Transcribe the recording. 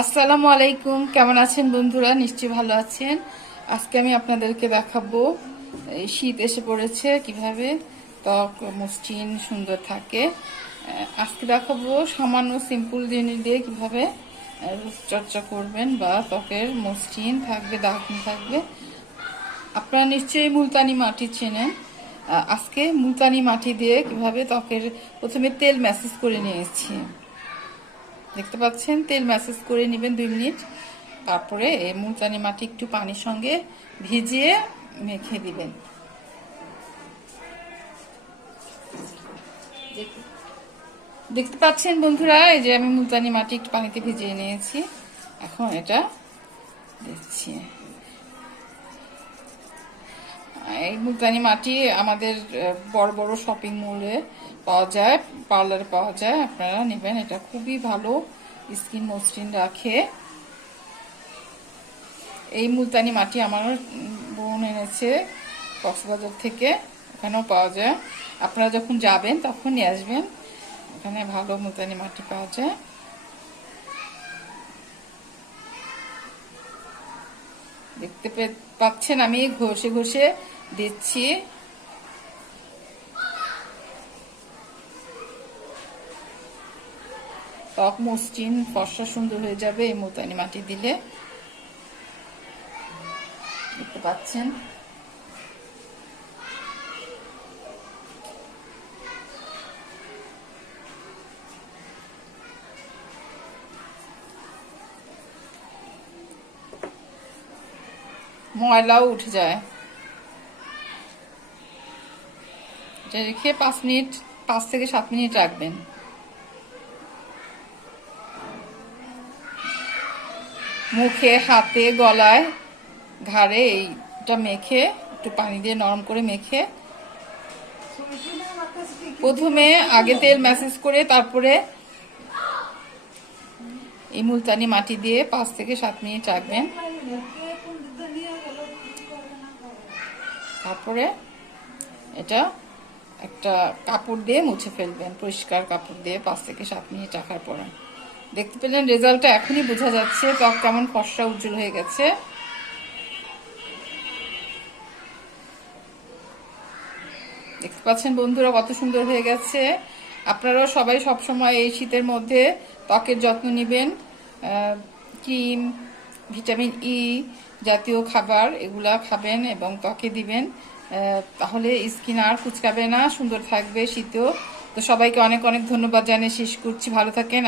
আসসালামু আলাইকুম। কেমন আছেন বন্ধুরা? নিশ্চয়ই ভালো আছেন। আজকে আমি আপনাদেরকে দেখাবো এই শীত এসে পড়েছে কিভাবে ত্বক মসৃণ সুন্দর থাকে। আজকে দেখাবো সামান্য সিম্পল জিনিস দিয়ে কিভাবে রূপচর্চা করবেন বা ত্বকের মসৃণ থাকবে, দাগনি থাকবে। আপনারা নিশ্চয়ই মুলতানি মাটি চেনেন। আজকে মুলতানি মাটি দিয়ে কিভাবে ত্বকের প্রথমে তেল ম্যাসেজ করে নিয়েছি, দেখতে পাচ্ছেন। তেল ম্যাসেজ করে নেবেন 2 মিনিট। তারপরে এই মুলতানি মাটি একটু পানির সঙ্গে ভিজিয়ে মেখে দিবেন। দেখতে পাচ্ছেন বন্ধুরা, এই যে আমি মুলতানি মাটি একটু পানিতে ভিজিয়ে নিয়েছি। এখন এটা দিচ্ছি। এই মুলতানি মাটি আমাদের বড় বড় শপিং মলে পাওয়া যায়, পার্লারে পাওয়া যায়। আপনারা নেবেন, এটা খুবই ভালো, স্কিন মসৃণ রাখে। এই মুলতানি মাটি আমার বোন এনেছে কক্সবাজার থেকে, ওখানেও পাওয়া যায়। আপনারা যখন যাবেন তখন নিয়ে আসবেন, ওখানে ভালো মুলতানি মাটি পাওয়া যায়। দেখতে পাচ্ছেন আমি ঘষে ঘষে দিচ্ছি। ত্বক মসৃণ ফর্সা সুন্দর হয়ে যাবে এই মুলতানি মাটি দিলে। দেখতে পাচ্ছেন। ময়লাও উঠে যায়। এটা রেখে 5 থেকে 7 মিনিট রাখবেন। মুখে, হাতে, গলায়, ঘাড়ে এইটা মেখে একটু পানি দিয়ে নরম করে মেখে প্রথমে আগে তেল ম্যাসেজ করে তারপরে এই মুলতানি মাটি দিয়ে 5 থেকে 7 মিনিট রাখবেন। তারপরে এটা একটা কাপড় দিয়ে মুছে ফেলবেন, পরিষ্কার কাপড় দিয়ে 5 থেকে 7 মিনিট রাখার পরে। দেখতে পেলেন রেজাল্টটা এখনই বোঝা যাচ্ছে, ত্বক কেমন ফর্সা উজ্জ্বল হয়ে গেছে। দেখতে পাচ্ছেন বন্ধুরা কত সুন্দর হয়ে গেছে। আপনারাও সবাই সবসময় এই শীতের মধ্যে ত্বকের যত্ন নেবেন। ক্রিম, ভিটামিন ই জাতীয় খাবার এগুলা খাবেন এবং ত্বকে দিবেন, তাহলে স্কিন আর কুচকাবে না, সুন্দর থাকবে শীতেও। তো সবাইকে অনেক অনেক ধন্যবাদ জানিয়ে শেষ করছি। ভালো থাকেন।